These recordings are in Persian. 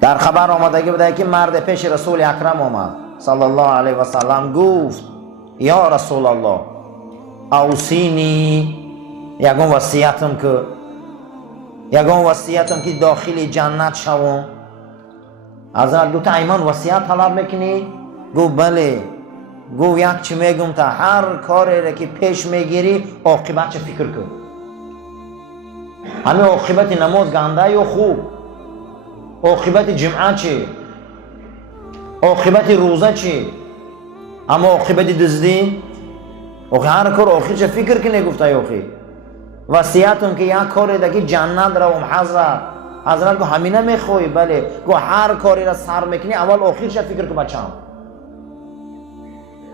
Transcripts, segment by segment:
در خبر آمدگی بوده که مرد پیش رسول اکرم آمد صلی الله علیه و سلم، گفت یا رسول الله اوصینی، یگون وصیتم که داخل جنت شوم. حضرت گفت ایمان وصیت طلب میکنی؟ گفت بله. گفت یک چی میگم تا هر کاری را که پیش میگیری عاقبت چه فکر کن. همه عاقبت نماز گنده یا خوب؟ عاقبت جمعه چی؟ عاقبت روزه چی؟ اما عاقبت دزدی؟ هر کار آخر چه فکر کنی؟ گفته آخر وصیتم که یک کاری را که جنت روم حضرت گفت همینه میخوای؟ بله. گفت هر کاری را سر میکنی اول آخر چه فکر کن بچم.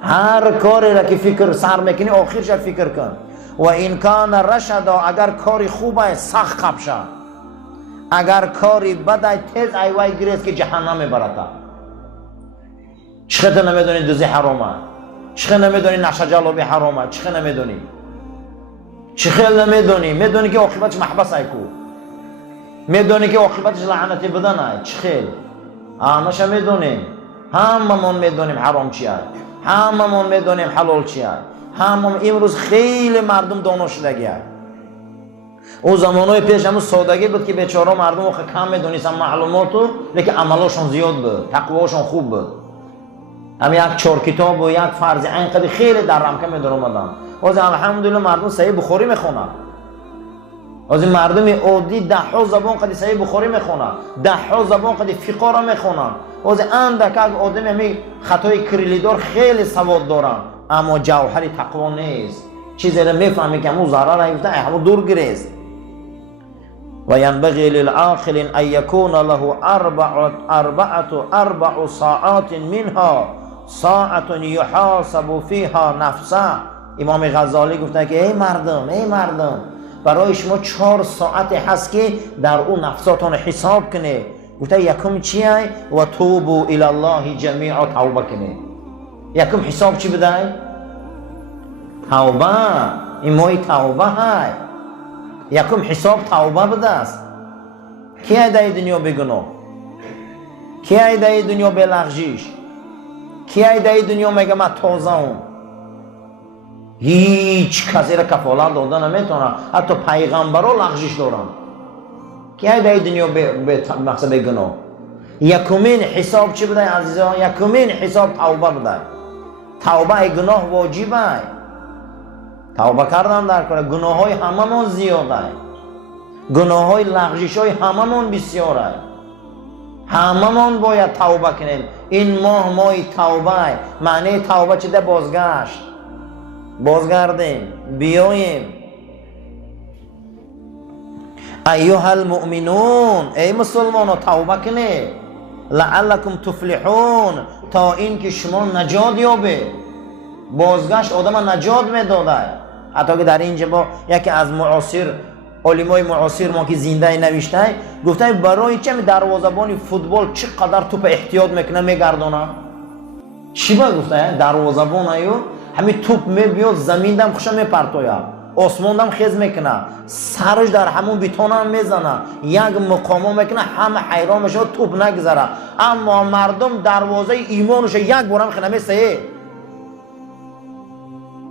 هر کاری را که فکر سر میکنی آخرش فکر کن. و این کان رشدا، اگر کاری خوبه سخت قبشه، اگر کاری بده تیز ایوای گریز که جهنم میبرده. چخه نمیدونی دوزی حرامه؟ چخه نمیدونی نشه جلابی حرامه؟ چخه نمیدونی؟ چخه نمیدونی؟ میدونی که عاقبتش محبس ایکو، میدونی که عاقبتش لعنتی بدن. چخه همشه میدونیم، هممون میدونیم حرام چیه، هممون میدونیم حلال چیه. امروز خیلی مردم دانا شدگی. او زمانهای پیش همون سادگی بود که بیچاره مردم کم میدونیستن معلوماتو، لیکن عملاشون زیاد بود، تقواشون خوب بود. هم یک 4 کتاب و یک فرض عین قدر خیلی در رمکه میدار اومدن. از الحمدلله مردم صحیح بخاری میخونن. از مردم عادی 10 زبان قدر صحیح بخاری میخونن، 10 زبان قدر فقه را میخونن. از اندک آدم همی خطای کریلیدار خیلی سواد دارن، اما جوهر تقوا نیست. چیزی را میفهمی که همون ضرر ایفته همون دور گریست. و ینبغی للعاقل ان یکون له اربع ساعات منها ساعت یحاسب فیها نفسه. امام غزالی گفته که ای مردم برای شما 4 ساعت هست که در اون نفساتون حساب کنه. گفته یکم چیه؟ و توبوا الی الله جمیعا، توبه کنه. یکم حساب چی بده؟ توبه. این ماه توبه های. یکم حساب توبه بده است. کی ایده دنیا بگناه؟ کی ایده دنیا بلغزش؟ کی ایده دنیا میگه من تازه هم؟ هیچ کسی را کفالت داده نمیتونه، حتی پیغمبرها لغزش دارن. کی ایده دنیا مقصد بگناه؟ یکمین حساب چی بده عزیزان؟ یکمین حساب توبه بده. توبه گناه واجبه. توبه کردن در کار. گناه های همه من زیاده، گناه های لغزش های همه من بسیاره. همه من باید توبه کنیم. این ماه توبه. معنی توبه چه ده؟ بازگشت، بازگردیم، بیاییم. ایها المؤمنون، ای مسلمان توبه کنید. لعلکم تفلحون، تا این که شما نجات یابه. بازگشت آدم نجات میداده. حتی که در اینجا با یکی از علمای معاصر ما که زنده نوشته گفته برای چه دروازه‌بان فوتبال چقدر توپ احتیاط میکنه میگردونه. چی گفته؟ دروازه‌بان ایو همین توپ میبیاد زمین دم خوشا میپرتوید، آسمان دم خیز میکنه، سرش در همون بیتون هم میزنه، یک مقام میکنه، همه حیران میشه توپ نگذره. اما مردم دروازه ایمانش یک بارم خنه میسه.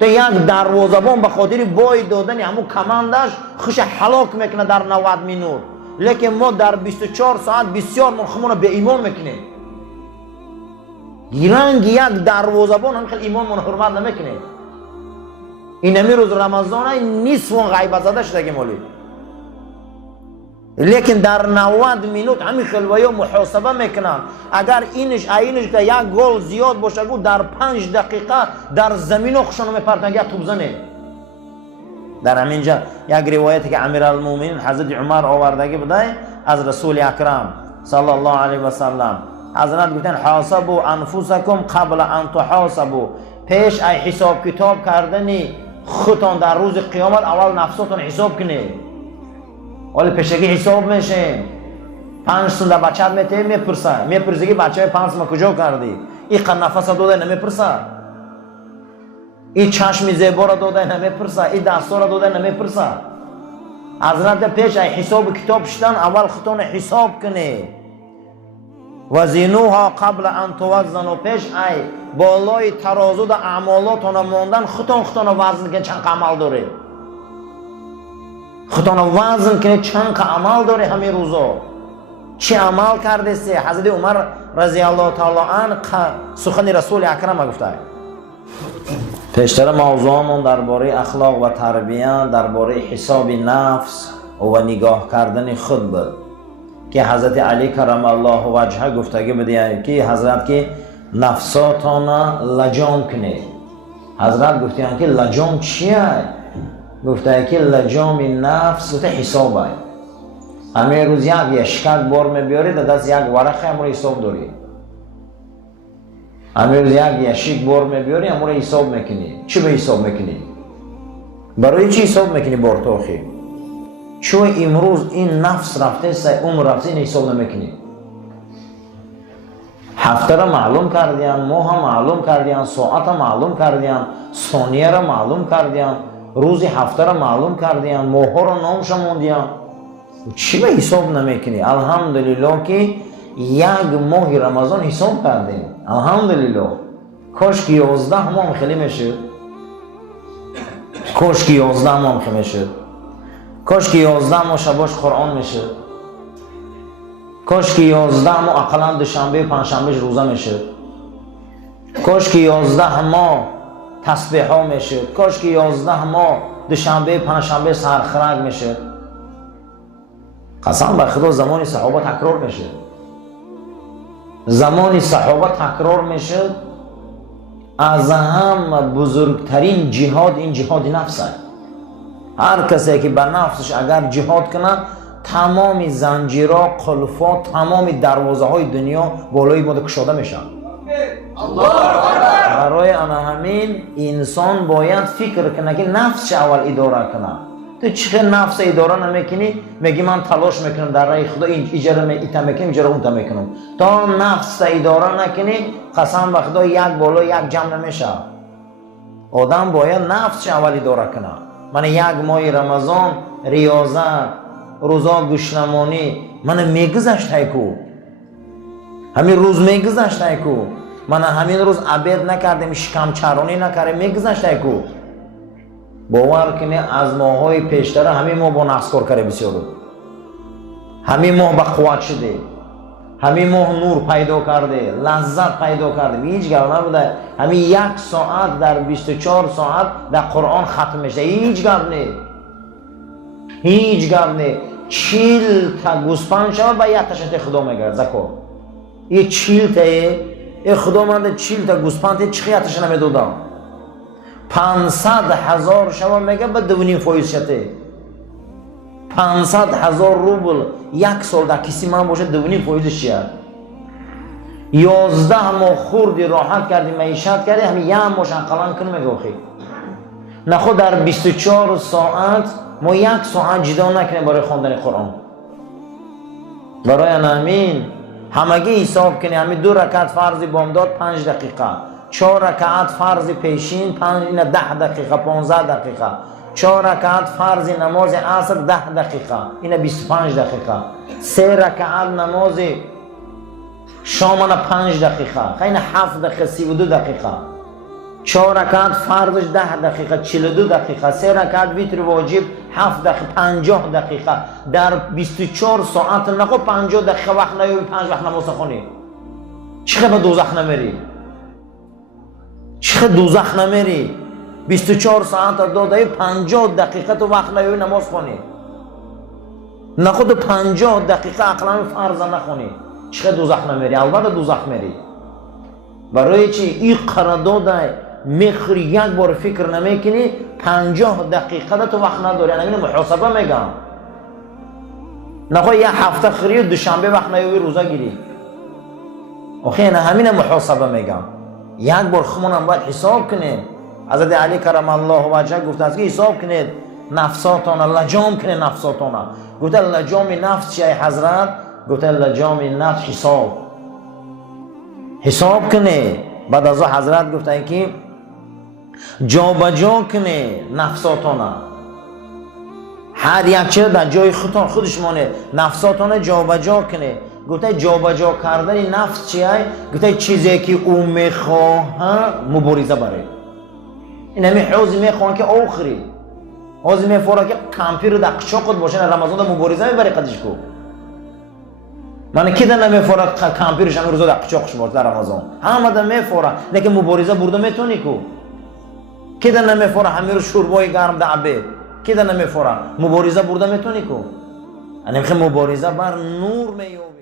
تو یک دروازه‌بان به خاطر بای دادن همون کماندش خوش هلاک میکنه در 90 مینوت، لیکن ما در 24 ساعت بسیار منخمون به ایمان میکنیم. رنگ یک دروازه‌بان هم خیلی ایمان من حرمت نمیکنه. این همی روز رمضان نیست و غیبت زده شده مالی، لیکن در 90 مینوت همین خلوه محاسبه میکنن. اگر اینش که یک گل زیاد باشه گو در 5 دقیقه در زمین خوشانو میپرتن یک توپ زنه. در همینجا یک روایتی که امیرالمومنین حضرت عمر آوردگی بوده از رسول اکرم صلی الله علیه و سلم، حضرت گفتن حاسبوا انفسکم قبل ان تحاسبوا، پیش ای حساب کتاب کردنی خودتان در روز قیامت اول نفساتون حساب کنید. ولی پیشگی حساب میشه. 5 سال بچه میپرسه که بچه 5 ما کجا کردی؟ این قد نفس داده نمیپرسه، این چشم زیبا را داده نمیپرسه، این دستا را داده نمیپرسه. حضرت پیش ای حساب کتاب شدن اول خودتان حساب کنید. وزنوها قبل ان توزنوا، پیش ای بالای ترازو در اعمالاتون موندن خطان وزن که چند عمل داره، خطان وزن که چند عمل داره. همین روزا چه عمل کرده سی؟ حضرت عمر رضی الله تعالی عنه سخن رسول اکرم گفته. پیشتر موضوعمون درباره اخلاق و تربیت، درباره حساب نفس و نگاه کردن خود بود که حضرت علی کرم الله وجهه گفتگی بده که حضرت که نفساتان لجام کنید. حضرت گفتن که لجام چیه؟ گفته که لجام نفس گفته حساب های. همه روز یک یشکک بار میبیاری در دست یک ورقه همون حساب داری. همه روز یک یشک بار میبیاری همون حساب میکنی. چی به حساب میکنی؟ برای چی حساب میکنی بار توخی؟ چون امروز این نفس رفته عمر رفته این حساب نمیکنی. هفته را معلوم کردیم، ماه معلوم کردیم، ساعت معلوم کردیم، ثانیه را معلوم کردیم، روز هفته را معلوم کردیم، ماه را نامش موندیم. چی به حساب نمیکنی؟ الحمدلله که یک ماه رمضان حساب کردیم. الحمدلله. کاش که 11 ماه خیلی میشد. کاش که 11 ماه خیلی میشد. کاش که 11 ماه شباش قرآن میشد. کاش که 11 ماه اقلا دوشنبه و پنجشنبه روزه میشد. کاش که 11 ماه تسبیح ها میشد. کاش که 11 ماه دوشنبه پنجشنبه سرخرگ میشد. قسم به خدا زمان صحابه تکرار میشه. زمان صحابه تکرار میشه. از هم بزرگترین جهاد این جهاد نفس است. هر کسی که به نفسش اگر جهاد کنه تمام زنجیرها، قلفات، تمام دروازه های دنیا بالای ما کشاده میشن. برای همین انسان باید فکر کنه که نفسش اول اداره کنه. تو چه نفس اداره نمیکنی؟ میگی من تلاش میکنم در راه خدا این اجاره میکنم اجاره اون میکنم. تا نفس اداره نکنی قسم به خدا یک بالا یک جمع نمیشه. آدم باید نفسش اول اداره کنه. من یک ماه رمضان ریاضت، روزا گوشنمانی من میگذشت کو. همین روز میگذشت کو. من همین روز عبادت نکردم، شکم چرانی نکردم، میگذشت کو. باور کنه از ماهای پیشتر همین ماه با نسکار کرده بسیار بود. همین ماه با قوت شده. همین ماه نور پیدا کرده، لذت پیدا کرده. هیچ گپ نبوده. همین 1 ساعت در 24 ساعت در قرآن ختم میشه. هیچ گپ نه. هیچ گپ نه. 40 تا گوسفند شود با یک تاشت خدا میگرد زکات. یه 40 تا خدا من 40 تا گوسفند چه خیاتش نمیدادم. 500,000 شما میگه به 2.5% شده. 500,000 روبل یک سال در کسی من باشه 2.5% چیه؟ 11 ماه خوردی راحت کردی معیشت کردی همین یک ماه شقلان کن میگه آخی. نخود در 24 ساعت ما 1 ساعت جدا نکنیم برای خواندن قرآن. برای همین همگی حساب کنی. همین 2 رکعت فرض بامداد 5 دقیقه، 4 رکعت فرض پیشین 10 دقیقه، 15 دقیقه، 4 رکعت فرض نماز عصر 10 دقیقه، این 25 دقیقه، 3 رکعت نماز شام 5 دقیقه، این 7 دقیقه، 32 دقیقه، 4 رکعت فرضش 10 دقیقه، 42 دقیقه، 3 رکعت ویتر واجب 7 دقیقه، 50 دقیقه. در 24 ساعت نخو 50 دقیقه وقت نیوی 5 وقت نماز خونی. چقدر به دوزخ نمیری؟ چقدر دوزخ نمیری؟ 24 ساعت داده 50 دقیقه تو وقت نیوی نماز خونی. نخود 50 دقیقه اقلا فرض نخونی. چقدر دوزخ نمیری؟ البته دوزخ میری. برای چی؟ این قرارداد میخوری یک بار فکر نمیکنی 50 دقیقه تو وقت نداری. یعنی محاسبه میگم. نخواه یه هفته خری دوشنبه وقت نیوی روزه گیری. آخه همین محاسبه میگم. یک بار خمونم باید حساب کنید. حضرت علی کرم الله وجهه گفته است که حساب کنید نفساتان، لجام کنید نفساتان. گفته لجام نفس چیه حضرت؟ گفته لجام نفس حساب کنید. بعد از حضرت گفته که جا بجا کنید نفساتان. هر یک چیز در جای خودش مانه. نفساتان جا بجا کنید. گفتای جابجا کردن نفس چیه؟ گفتای چیزی که او میخواه مبارزه بره. این همین حوزی میخواه که آخری حوزی میفوره که کامپیر در قشاقت باشه رمضان در مبارزه میبری قدش کو. من کی در نمیفوره کامپیرش همین روزا در قشاقش باشه در رمضان همه در میفوره لیکن مبارزه برده میتونی کو. کی در نمیفوره همین روز شوربای گرم در عبید کی در نمیفوره مبارزه برده میتونی کو. انا میخوام مبارزه بر نور میوم